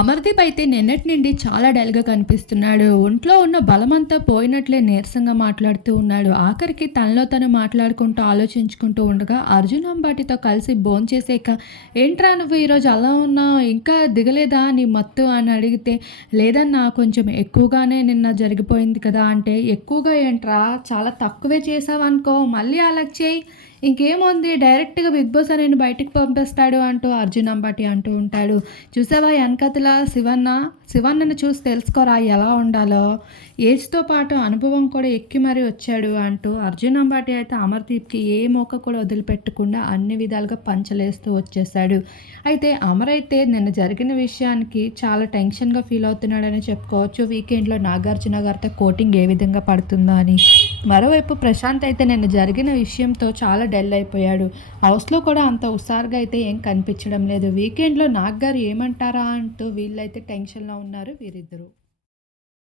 అమర్దీప్ అయితే నిన్నటి నుండి చాలా డల్గా కనిపిస్తున్నాడు. ఒంట్లో ఉన్న బలమంతా పోయినట్లే నీరసంగా మాట్లాడుతూ ఉన్నాడు. ఆఖరికి తనలో తను మాట్లాడుకుంటూ ఆలోచించుకుంటూ ఉండగా అర్జున్ అంబాటితో కలిసి భోంచేసాక ఏంట్రా నువ్వు ఈరోజు అలా ఉన్నావు ఇంకా దిగలేదా నీ మత్తు? అని అడిగితే లేదన్నా కొంచెం ఎక్కువగానే నిన్న జరిగిపోయింది కదా అంటే ఎక్కువగా ఏంట్రా? చాలా తక్కువే చేసావనుకో మళ్ళీ అలా చేయి. ఇంకేముంది? డైరెక్ట్గా బిగ్ బాస్ నేను బయటికి పంపిస్తాడు అంటూ అర్జున్ అంబటి అంటూ ఉంటాడు. చూసావా వెనకతల శివన్న శివన్నను చూసి తెలుసుకోరా? ఎలా ఉండాలో? ఏజ్తో పాటు అనుభవం కూడా ఎక్కి మరీ వచ్చాడు అంటూ అర్జున్ అంబాటి అయితే అమర్దీప్కి ఏ మోక కూడా వదిలిపెట్టకుండా అన్ని విధాలుగా పంచలేస్తూ వచ్చేసాడు. అయితే అమర్ అయితే నిన్న జరిగిన విషయానికి చాలా టెన్షన్గా ఫీల్ అవుతున్నాడని చెప్పుకోవచ్చు. వీకెండ్లో నాగార్జున గారితో కోటింగ్ ఏ విధంగా పడుతుందో అని. మరోవైపు ప్రశాంత్ అయితే నిన్న జరిగిన విషయంతో చాలా డల్ అయిపోయాడు. హౌస్లో కూడా అంత హుషారుగా అయితే ఏం కనిపించడం లేదు. వీకెండ్లో నాగ్ గారు ఏమంటారా అంటూ వీళ్ళైతే టెన్షన్లో ఉన్నారు వీరిద్దరూ.